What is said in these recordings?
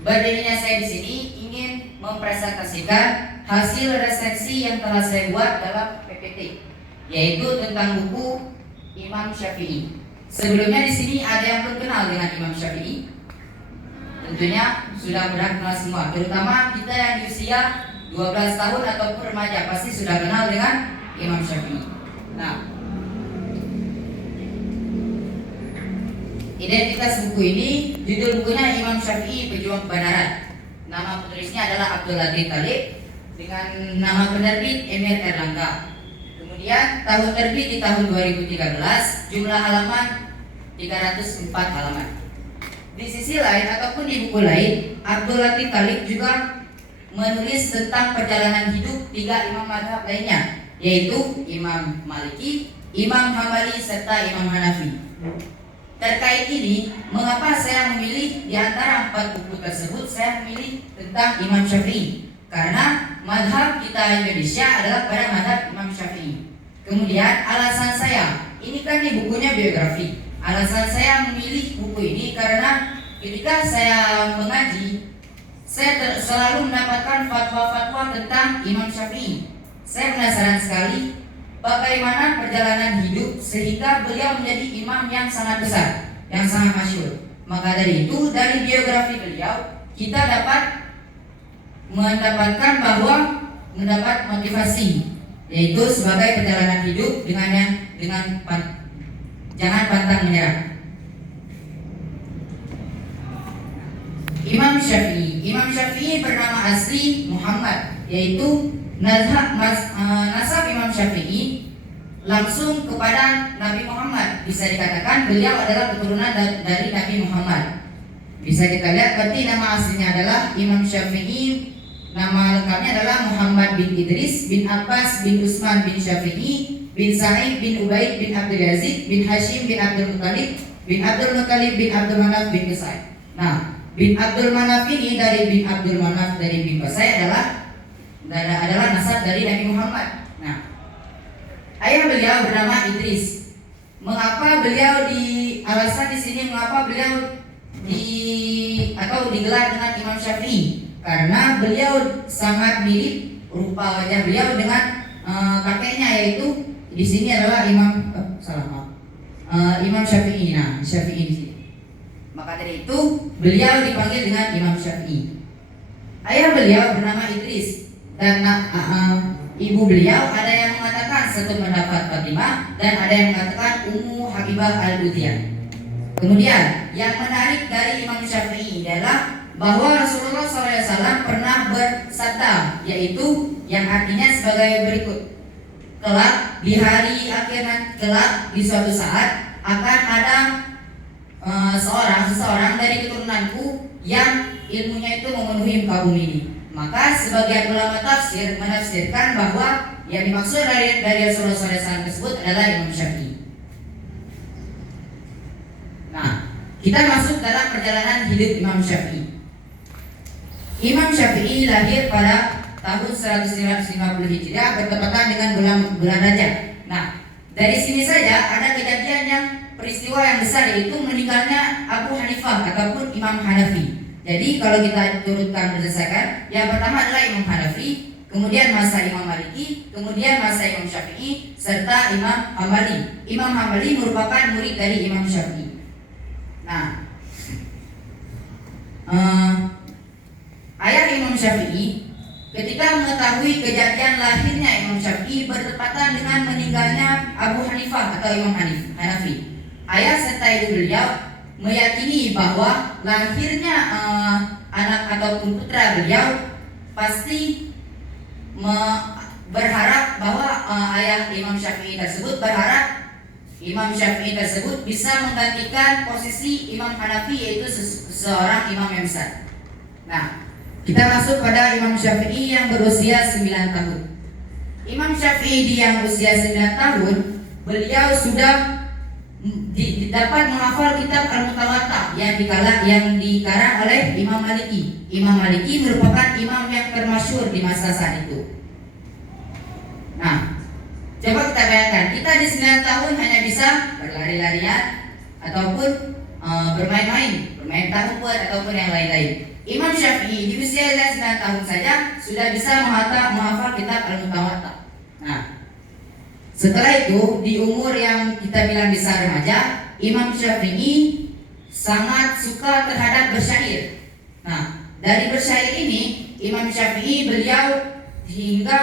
223. Berdirinya saya di sini ingin mempresentasikan hasil resensi yang telah saya buat dalam PPT, yaitu tentang buku Imam Syafi'i. Sebelumnya di sini ada yang belum kenal dengan Imam Syafi'i? Tentunya sudah mudah kenal semua, terutama kita yang di usia 12 tahun ataupun remaja pasti sudah kenal dengan Imam Syafi'i. Nah, identitas buku ini, judul bukunya Imam Syafi'i Pejuang Kebenaran. Nama penulisnya adalah Abdul Latif Talib dengan nama penerbit Emir Erlangga. Kemudian tahun terbit di tahun 2013, jumlah halaman 304 halaman. Di sisi lain ataupun di buku lain, Abdul Latif Talib juga menulis tentang perjalanan hidup 3 imam mazhab lainnya, yaitu Imam Maliki, Imam Hambali serta Imam Hanafi. Terkait ini, mengapa saya memilih di antara 4 buku tersebut saya memilih tentang Imam Syafi'i? Karena mazhab kita Indonesia adalah pada mazhab Imam Syafi'i. Kemudian alasan saya, ini kan di bukunya biografi. Alasan saya memilih buku ini karena ketika saya mengaji, saya selalu mendapatkan fatwa-fatwa tentang Imam Syafi'i. Saya penasaran sekali bagaimana perjalanan hidup sehingga beliau menjadi imam yang sangat besar, yang sangat masyhur. Maka dari itu, dari biografi beliau kita dapat mendapatkan bahwa mendapat motivasi, yaitu sebagai perjalanan hidup jangan pantang menyerah. Imam Syafi'i bernama asli Muhammad, yaitu nasab Imam Syafi'i langsung kepada Nabi Muhammad. Bisa dikatakan beliau adalah keturunan dari Nabi Muhammad. Bisa kita lihat berarti nama aslinya adalah Imam Syafi'i. Nama lengkapnya adalah Muhammad bin Idris bin Abbas bin Utsman bin Syafi'i bin Sa'id bin Ubaid bin Abdul Yazid bin Hashim bin Abdul Muttalib bin Abdul Muttalib bin Abdul Manaf bin Qusay. Nah, bin Abdul Manaf ini dari bin Abdul Manaf dari bin Qusay adalah nasab dari Nabi Muhammad. Nah, ayah beliau bernama Idris. Mengapa beliau alasan di sini mengapa beliau digelar dengan Imam Syafi'i? Karena beliau sangat mirip rupa wajah beliau dengan kakeknya, yaitu di sini adalah Imam Syafi'i. Nah, Syafi'i di sini. Maka dari itu beliau dipanggil dengan Imam Syafi'i. Ayah beliau bernama Idris dan ibu beliau ada yang mengatakan satu pendapat Fatimah dan ada yang mengatakan Ummu Habibah Al-Udhiyah. Kemudian yang menarik dari Imam Syafi'i adalah bahwa Rasulullah SAW pernah bersabda, yaitu yang artinya sebagai berikut: kelak di hari akhir, kelak di suatu saat akan ada seseorang dari keturunanku yang ilmunya itu memenuhi muka bumi ini. Maka sebagian ulama tafsir menafsirkan bahwa yang dimaksud dari Rasulullah SAW tersebut adalah Imam Syafi'i. Nah, kita masuk dalam perjalanan hidup Imam Syafi'i. Imam Syafi'i lahir pada tahun 150 Hijriah bertepatan dengan bulan Rajab. Nah, dari sini saja ada kejadian yang peristiwa yang besar, yaitu meninggalnya Abu Hanifah ataupun Imam Hanafi. Jadi kalau kita turutkan berdasarkan, yang pertama adalah Imam Hanafi, kemudian masa Imam Maliki, kemudian masa Imam Syafi'i, serta Imam Hambali. Imam Hambali merupakan murid dari Imam Syafi'i. Nah, ayah Imam Syafi'i ketika mengetahui kejadian lahirnya Imam Syafi'i bertepatan dengan meninggalnya Abu Hanifah atau Imam Hanafi, ayah serta ibu beliau meyakini bahwa lahirnya anak ataupun putra beliau pasti berharap bahwa ayah Imam Syafi'i tersebut berharap Imam Syafi'i tersebut bisa menggantikan posisi Imam Hanafi, yaitu seorang imam yang besar. Nah, kita masuk pada Imam Syafi'i yang berusia 9 tahun. Imam Syafi'i yang usia 9 tahun, beliau sudah dapat menghafal kitab Al-Mutawatta yang dikarang oleh Imam Maliki. Imam Maliki merupakan imam yang termasyhur di masa saat itu. Nah, coba kita bayangkan, kita di 9 tahun hanya bisa berlari-larian ataupun bermain-main bermain tahu buat ataupun yang lain-lain. Imam Syafi'i di usia 9 tahun saja sudah bisa menghafal kitab Al-Mutawatta. Nah, setelah itu di umur yang kita bilang bisa remaja, Imam Syafi'i sangat suka terhadap bersyair. Nah, dari bersyair ini Imam Syafi'i beliau hingga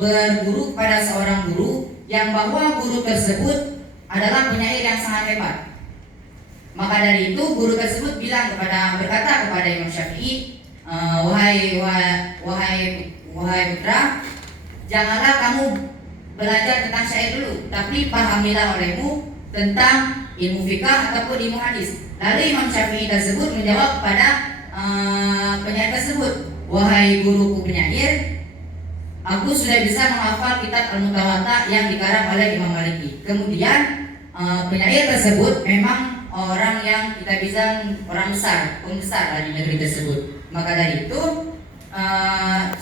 berguru pada seorang guru yang bahwa guru tersebut adalah penyair yang sangat hebat. Maka dari itu guru tersebut berkata kepada Imam Syafi'i, wahai putra, janganlah kamu belajar tentang syair dulu, tapi pahamilah olehmu tentang ilmu fikah ataupun ilmu hadis. Lalu Imam Syafi'i tersebut menjawab kepada penyair tersebut, wahai guruku penyair, aku sudah bisa menghafal kitab Al-Mutawatta yang dikarang oleh Imam Maliki. Kemudian penyair tersebut memang orang yang kita bisa orang pembesar di negeri tersebut. Maka dari itu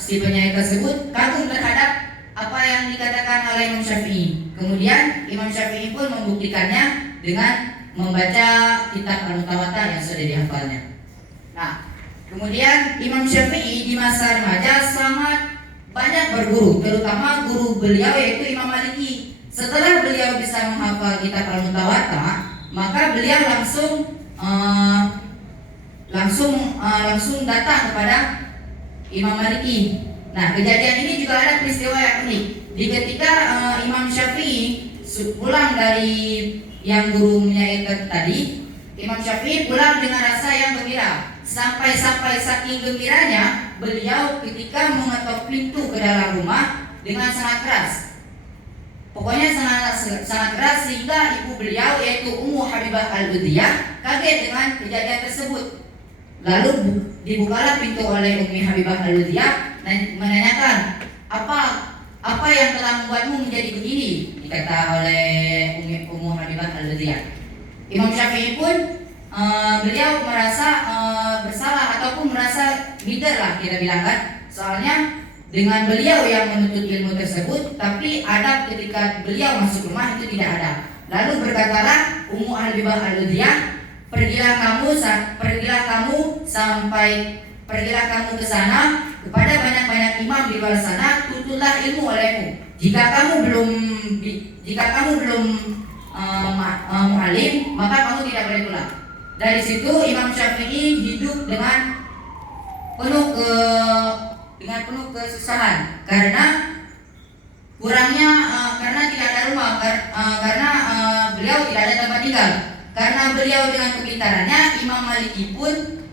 si penyair tersebut kagum terhadap apa yang dikatakan oleh Imam Syafi'i. Kemudian Imam Syafi'i pun membuktikannya dengan membaca kitab Al-Mutawatta yang sudah dihafalnya. Nah, kemudian Imam Syafi'i di masa remaja sangat banyak berguru, terutama guru beliau yaitu Imam Maliki. Setelah beliau bisa menghafal kitab Al-Mutawatta, maka beliau langsung datang kepada Imam Maliki. Nah, kejadian ini juga ada peristiwa yang unik. Di ketika Imam Syafi'i pulang dari yang guru menyair tadi, Imam Syafi'i pulang dengan rasa yang gembira. Sampai saking gembiranya, beliau ketika mengetok pintu ke dalam rumah dengan sangat keras. Pokoknya sangat keras sehingga ibu beliau yaitu Ummu Habibah Al-Udiyah kaget dengan kejadian tersebut. Lalu dibukalah pintu oleh Ummi Habibah Al-Udiyah dan menanyakan, apa yang telah membuatmu menjadi begini? Dikata oleh Ummu Habibah Al-Udiyah. Imam Syafi'i pun beliau merasa bersalah ataupun merasa minder lah kita bilang kan. Soalnya dengan beliau yang menuntut ilmu tersebut, tapi adab ketika beliau masuk rumah itu tidak ada. Lalu berkatalah Ummu Habibah Al-Udiyah, pergilah kamu ke sana kepada banyak-banyak imam di luar sana, tuntutlah ilmu olehmu. Jika kamu belum mu'alim, maka kamu tidak boleh pulang. Dari situ Imam Syafi'i hidup dengan penuh kesusahan karena tidak ada rumah, karena beliau tidak ada tempat tinggal. Karena beliau dengan kepintarannya, Imam Maliki pun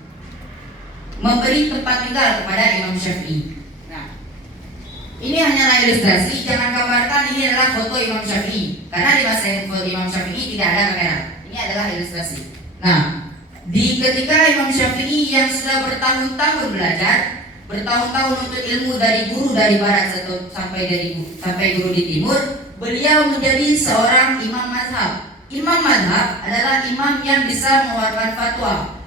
memberi tempat tinggal kepada Imam Syafi'i. Nah, ini hanyalah ilustrasi, jangan gambarkan ini adalah foto Imam Syafi'i, karena di masa foto Imam Syafi'i tidak ada kamera. Ini adalah ilustrasi. Nah, di ketika Imam Syafi'i yang sudah bertahun-tahun belajar, bertahun-tahun untuk ilmu dari guru dari barat sampai guru di timur, beliau menjadi seorang imam mazhab. Imam mazhab adalah imam yang bisa mengeluarkan fatwa,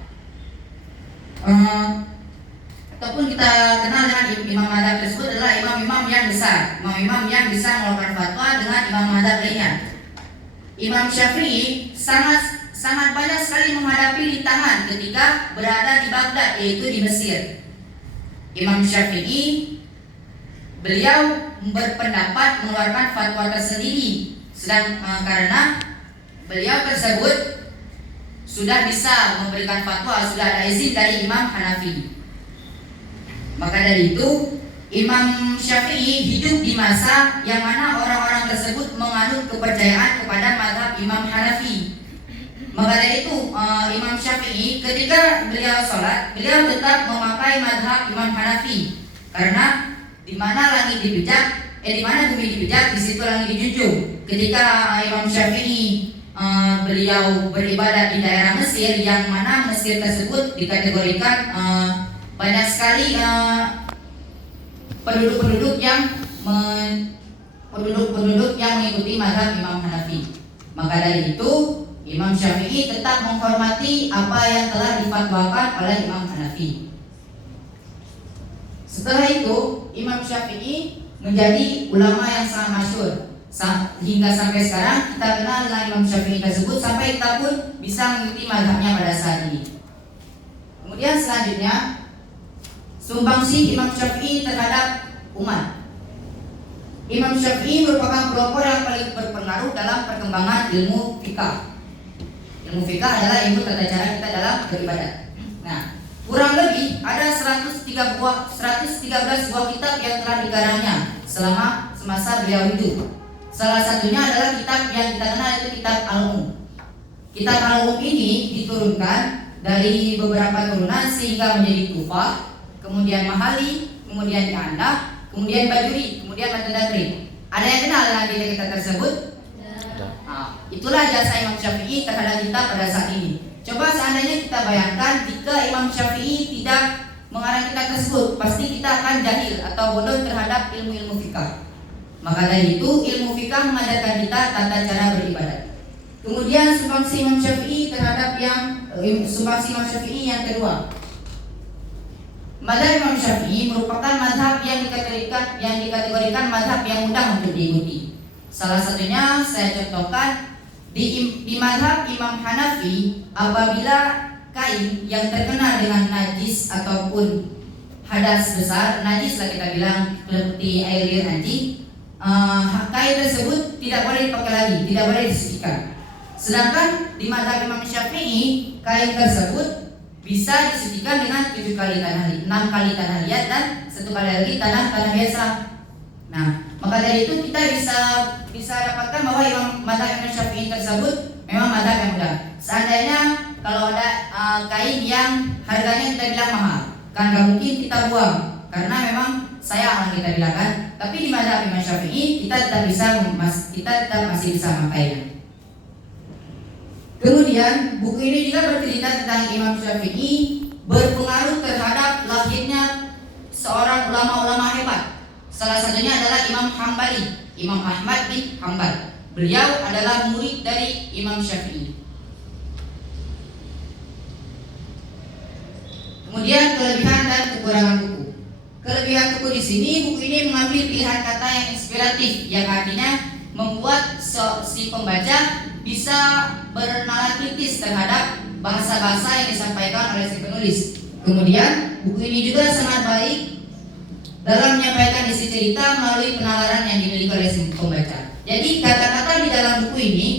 ataupun kita kenal dengan imam mazhab tersebut adalah imam-imam yang besar, imam-imam yang bisa mengeluarkan fatwa dengan imam mazhab lainnya. Imam Syafi'i sangat banyak sekali menghadapi rintangan ketika berada di Baghdad, yaitu di Mesir. Imam Syafi'i beliau berpendapat mengeluarkan fatwa tersendiri, karena beliau tersebut sudah bisa memberikan fatwa, sudah ada izin dari Imam Hanafi. Maka dari itu Imam Syafi'i hidup di masa yang mana orang-orang tersebut menganut kepercayaan kepada mazhab Imam Hanafi. Maka dari itu Imam Syafi'i ketika beliau sholat, beliau tetap memakai mazhab Imam Hanafi, karena di mana bumi dipijak, di situ langit dijunjung. Ketika Imam Syafi'i beliau beribadah di daerah Mesir, yang mana Mesir tersebut dikategorikan banyak sekali penduduk yang mengikuti mazhab Imam Hanafi. Maka dari itu Imam Syafi'i tetap menghormati apa yang telah difatwakan oleh Imam Hanafi. Setelah itu Imam Syafi'i menjadi ulama yang sangat masyhur. Hingga sampai sekarang kita kenal dengan Imam Syafi'i tersebut, sampai kita pun bisa mengikuti mazhabnya pada saat ini. Kemudian selanjutnya sumbangsi Imam Syafi'i terhadap umat. Imam Syafi'i merupakan pelopor yang paling berpengaruh dalam perkembangan ilmu fikah. Ilmu fikah adalah ilmu tata cara kita dalam beribadah. Nah, kurang lebih ada 113 buah kitab yang telah dikarangnya selama semasa beliau hidup. Salah satunya adalah kitab yang kita kenal, yaitu kitab Al-Um. Kitab Al-Um ini diturunkan dari beberapa turunan sehingga menjadi Kufah, kemudian Mahali, kemudian Andah, kemudian Bajuri, kemudian Matadakri. Ada yang kenal dengan kitab tersebut? Nah, itulah jasa Imam Syafi'i terhadap kita pada saat ini. Coba seandainya kita bayangkan jika Imam Syafi'i tidak mengarang kitab tersebut, pasti kita akan jahil atau bodoh terhadap ilmu-ilmu fikah. Maka dari itu ilmu fikah mengajarkan kita tata cara beribadah. Kemudian sumbangsi Imam Syafi'i terhadap sumbangsi Imam Syafi'i yang kedua. Mazhab Imam Syafi'i merupakan mazhab yang dikategorikan mazhab yang mudah untuk diikuti. Salah satunya saya contohkan di mazhab Imam Hanafi, apabila kain yang terkena dengan najis ataupun hadas besar, najis lah kita bilang seperti air liur anjing, kain tersebut tidak boleh dipakai lagi, tidak boleh disucikan. Sedangkan di mazhab Imam Syafi'i, kain tersebut bisa disucikan dengan 7 kali tanah, 6 kali tanah liat dan 1 kali lagi tanah biasa. Nah, maka dari itu kita bisa dapatkan bahwa mazhab Imam Syafi'i tersebut memang mazhab yang mudah. Seandainya kalau ada kain yang harganya kita bilang mahal, kan gak mungkin kita buang karena memang sayang kita bilang kan. Tapi di mazhab Imam Syafi'i kita tetap masih bisa memakainya. Kemudian buku ini juga bercerita tentang Imam Syafi'i berpengaruh terhadap lahirnya seorang ulama-ulama hebat. Salah satunya adalah Imam Hambali, Imam Ahmad bin Hanbal. Beliau adalah murid dari Imam Syafi'i. Kemudian kelebihan dan kekurangan buku. Kelebihan buku di sini, buku ini mengambil pilihan kata yang inspiratif, yang artinya membuat si pembaca bisa bernalar kritis terhadap bahasa-bahasa yang disampaikan oleh si penulis. Kemudian buku ini juga sangat baik dalam menyampaikan isi cerita melalui penalaran yang dimiliki oleh si pembaca. Jadi kata-kata di dalam buku ini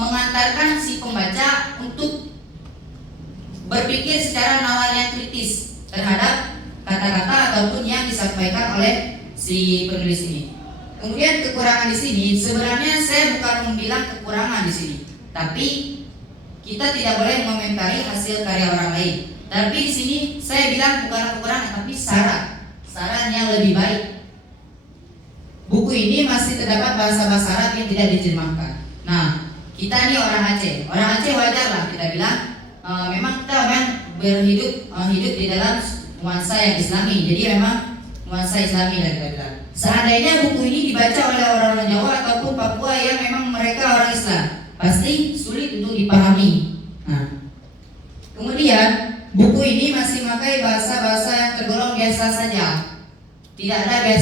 mengantarkan si pembaca untuk berpikir secara nalar yang kritis terhadap kata-kata ataupun yang disampaikan oleh si penulis ini. Kemudian kekurangan di sini, sebenarnya saya bukan membilang kekurangan di sini, tapi kita tidak boleh mengomentari hasil karya orang lain. Tapi di sini saya bilang bukan kekurangan, tapi saran yang lebih baik. Buku ini masih terdapat bahasa-bahasa Arab yang tidak diterjemahkan. Nah, kita ini orang Aceh wajar lah kita bilang. Memang kita hidup di dalam nuansa yang Islami, jadi memang nuansa Islami lah kita bilang. Seandainya buku ini dibaca oleh orang-orang Jawa ataupun Papua yang memang mereka orang Islam, pasti sulit untuk dipahami. Nah, kemudian buku ini masih memakai bahasa-bahasa yang tergolong biasa saja. Tidak ada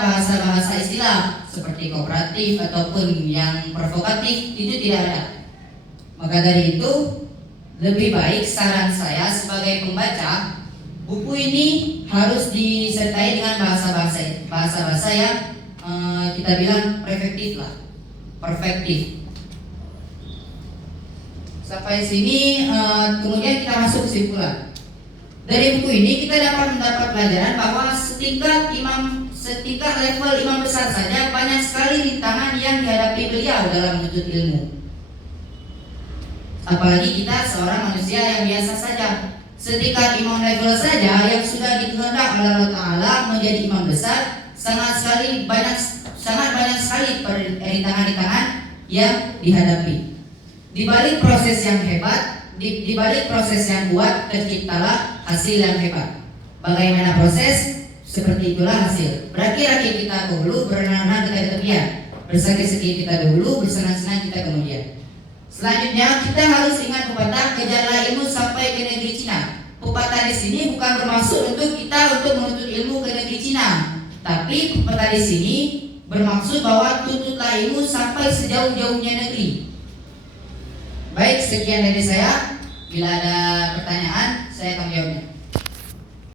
bahasa-bahasa istilah seperti kooperatif ataupun yang provokatif, itu tidak ada. Maka dari itu lebih baik saran saya sebagai pembaca, buku ini harus disertai dengan bahasa-bahasa yang kita bilang perfektif. Sampai sini, kemudian kita masuk kesimpulan. Dari buku ini kita dapat mendapat pelajaran bahwa setingkat level imam besar saja banyak sekali rintangan yang dihadapi beliau dalam menuntut ilmu. Apalagi kita seorang manusia yang biasa saja. Setingkat imam level saja yang sudah dikehendak oleh Allah Ta'ala menjadi imam besar, sangat banyak sekali rintangan-rintangan yang dihadapi. Di balik proses yang hebat, di balik proses yang kuat, terciptalah hasil yang hebat. Bagaimana proses? Seperti itulah hasil. Berakir-akir kita dahulu, berenang-renang kita di tepian, bersakit-sakit kita dahulu, bersenang-senang kita kemudian. Selanjutnya kita harus ingat pepatah, kejarlah ilmu sampai ke negeri Cina. Pepatah di sini bukan bermaksud untuk kita menuntut ilmu ke negeri Cina, tapi pepatah di sini bermaksud bahwa tuntutlah ilmu sampai sejauh-jauhnya negeri. Baik, sekian dari saya. Bila ada pertanyaan, saya akan menjawabnya.